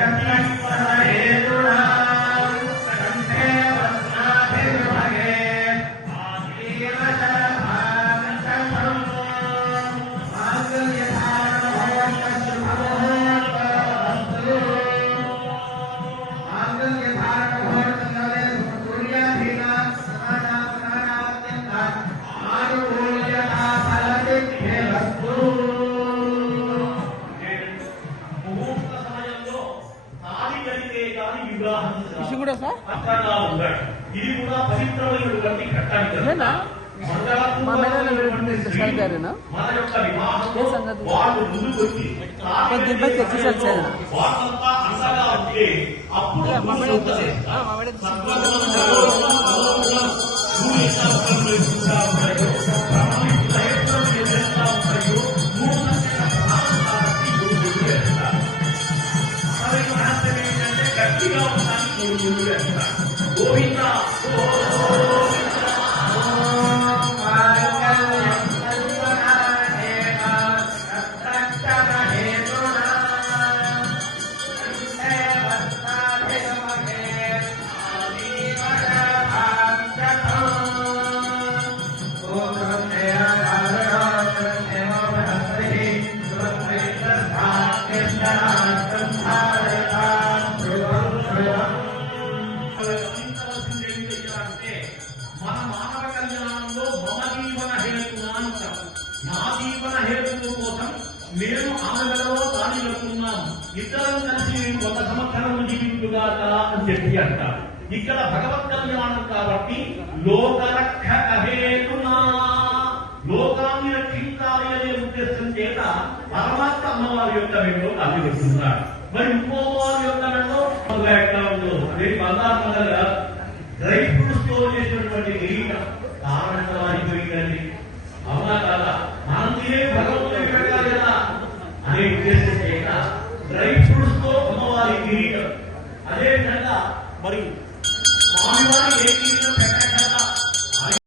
aquí ఇది కూడా సార్ పత్రంగా ఉంటాడు ఇది కూడా పవిత్రమైనటువంటి కట్టాలి కదా. ఇదేనా? మంగళపూర్వకమైనటువంటి మా మేనల్ని వెళ్ళినటువంటి స్త్రీ సార్ గారేనా? మన యొక్క వివాహంలో ఏ సంగతి? వాళ్ళు ముందుకు వచ్చి తాళి కొద్ది ఇబ్బంది కడితే తెచ్చేసారు సార్. వాళ్ళంతా అండగా ఉంటే అప్పుడు మా మేడం గమనించవలసింది ఏమిటి అంటే మన మానవ కళ్యాణంలో మమ జీవన నా జీవన హేతువు కోసం నేను ఆమె మెడలో తాళి ఇద్దరం కలిసి ఒక సంవత్సరం జీవించుగాక అని చెప్పి అంటారు ఇక్కడ భగవత్ కళ్యాణం కాబట్టి లోకరక్షక హేతునా లోకాన్ని రక్షించాలి అనే ఉద్దేశం చేత పరమాత్మ అమ్మవారి యొక్క మేము తాళి మరి ఇంకో వారి యొక్క ఉందో? రేపు పద్నాలుగు డ్రై ఫ్రూట్స్తో చేసినటువంటి నీళ్ళ దారుణంగా మారిపోయిందండి. అవునా కదా? మనం తినే భగవంతుడు పెట్టాలి కదా. అనే ఉద్దేశం చేత డ్రై ఫ్రూట్స్తో అమ్మవారి కిరీటం. అదేవిధంగా మరి స్వామివారి ఏ కిరీటం పెట్టాలి?